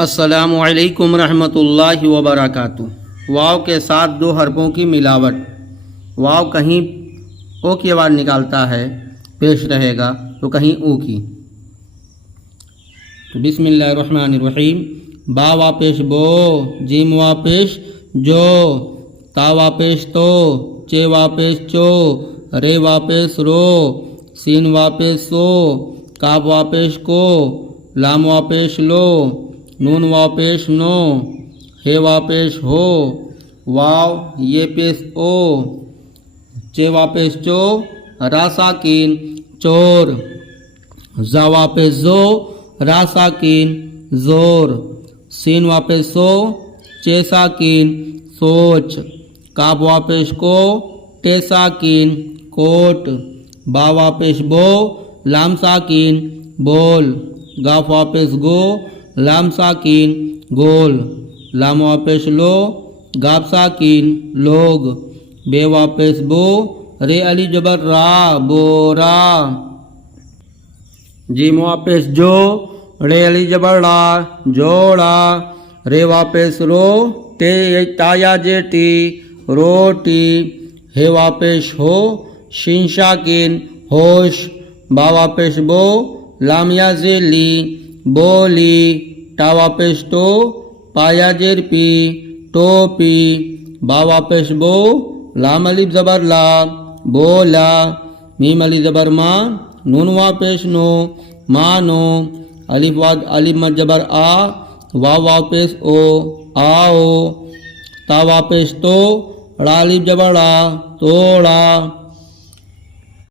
अस्सलामु अलैकुम रहमतुल्लाहि व बरकातुहू। वाव के साथ दो हरफों की मिलावट। वाव कहीं ओ की आवाज़ निकालता है, पेश रहेगा, तो कहीं ऊ की। तो बिस्मिल्लाहिर्रहमानिर्रहीम। बा वा पेश बो, जीम वा पेश जो, ता वा पेश तो, चे वा पेश चो, रे वा पेश रो, सीन वा पेश सो, काफ वा पेश को, लाम वा पेश लो, नून वा पेश नो, हे वा पेश हो, वाव ये पेश ओ, चे वा पेश चो, रा साकिन चोर, जा वा पेश जो, रा साकिन जोर, सीन वा पेश सो, चे साकिन सोच, काफ वा पेश को, टे साकिन कोट, बा वा पेश बो, लाम साकिन बोल, गाफ वा पेश गो, लाम साकिन गोल, लाम वा पेश लो, गाफ साकिन लोग, बे वा पेश बो, रे अली जबर रा बोरा, जीम वा पेश जो, रे अली जबर रा जोड़ा, रे वा पेश रो, ते ताया जेटी रोटी, हे वा पेश हो, शीन शाकिन होश, बा वा पेश बो, लाम या जेली बोली, टा वा पेश तो, पाया जेर पी टोपी, बा वा पेश बो, लाम अलिफ जबर ला बोला, मीम अली जबर मा, नून वा पेश नो मानो, अलिफ मद जबर आ, वा पेश ओ आओ, ता वा पेश तो, रा अलिफ जबर रा तोड़ा।